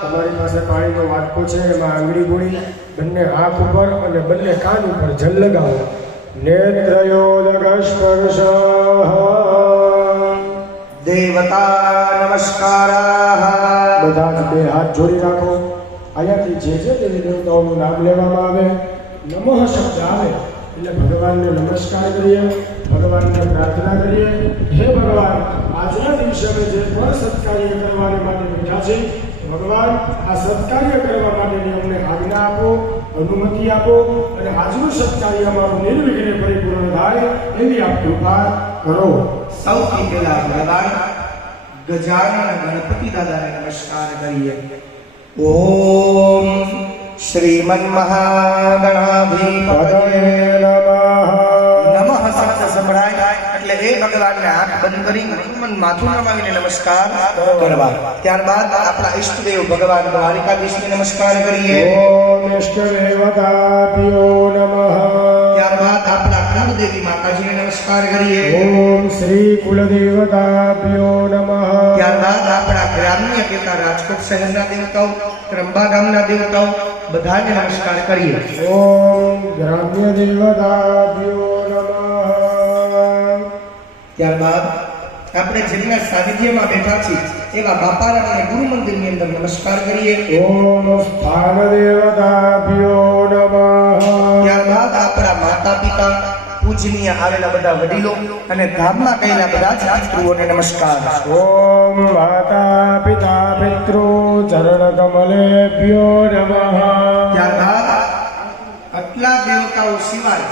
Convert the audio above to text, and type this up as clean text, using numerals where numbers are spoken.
તમારી પાસે પાણીનો વાટકો છે, એમાં આંગળી ગોળી બંને આંખ ઉપર અને બંને કાન ઉપર જલ લગાવો. નેત્રયોદક સ્પર્શ. દેવતા નમસ્કાર. બધા જ બે હાથ જોડી રાખો. અહીંયાથી જે જે દેવી દેવતાઓનું નામ લેવામાં આવે, નમઃ શબ્દ આવે એટલે ભગવાનને નમસ્કાર કરીએ, ભગવાનને પ્રાર્થના કરીએ. હે ભગવાન, આજના દિવસે અમે જે પણ સત્કાર્ય કરવા માટે બેઠા છે, ભગવાન આ સત્કાર્ય કરવા માટેની અમને આજ્ઞા આપો, અનુમતિ આપો અને આજનું સત્કાર્ય અમારું નિર્વિઘ્ને પરિપૂર્ણ થાય એવી આપ કૃપા કરો. સૌથી પહેલા ભગવાન ગજાનન ગણપતિ દાદાને નમસ્કાર કરીએ. ઓમ શ્રીમન મહાગણાધિપતયે નમઃ શબ્દ સંભળાય એટલે એ ભગવાનને આંખ બંધ કરી મન માથું નમાવીને નમસ્કાર કરવા. ત્યારબાદ આપણા ઈષ્ટદેવ ભગવાન દ્વારિકાધીશને નમસ્કાર કરીએ. ઓમ ઇષ્ટદેવતાભ્યો નમઃ. ત્યારબાદ આપણા કુળદેવી માતાજીને નમસ્કાર કરીએ. ઓમ શ્રી કુલદેવતાભ્યો નમઃ. ત્યારબાદ આપણા ગ્રામ્ય કહેતા રાજકોટ શહેરના દેવતાઓ, ત્રંબા ગામના દેવતાઓ બધાને નમસ્કાર કરીએ. ઓમ ગ્રામ્ય દેવતાભ્યો નમઃ. ત્યારબાદ આપણે જેમના સાનિધ્યમાં બેઠા છીએ એવા બાપારામ અને ગુરુ મંદિરની અંદર નમસ્કાર કરીએ. ઓમ સ્થાન દેવતાભ્યો નમઃ. ત્યારબાદ આપણા માતા પિતા, પૂજનીય આવેલા બધા વડીલો અને ધામમાં ગયેલા બધા જ પિતૃઓને નમસ્કાર. ઓમ માતા પિતા પિતૃ ચરણ કમલેભ્યો નમઃ. ત્યારબાદ આટલા દેવતાઓ સિવાય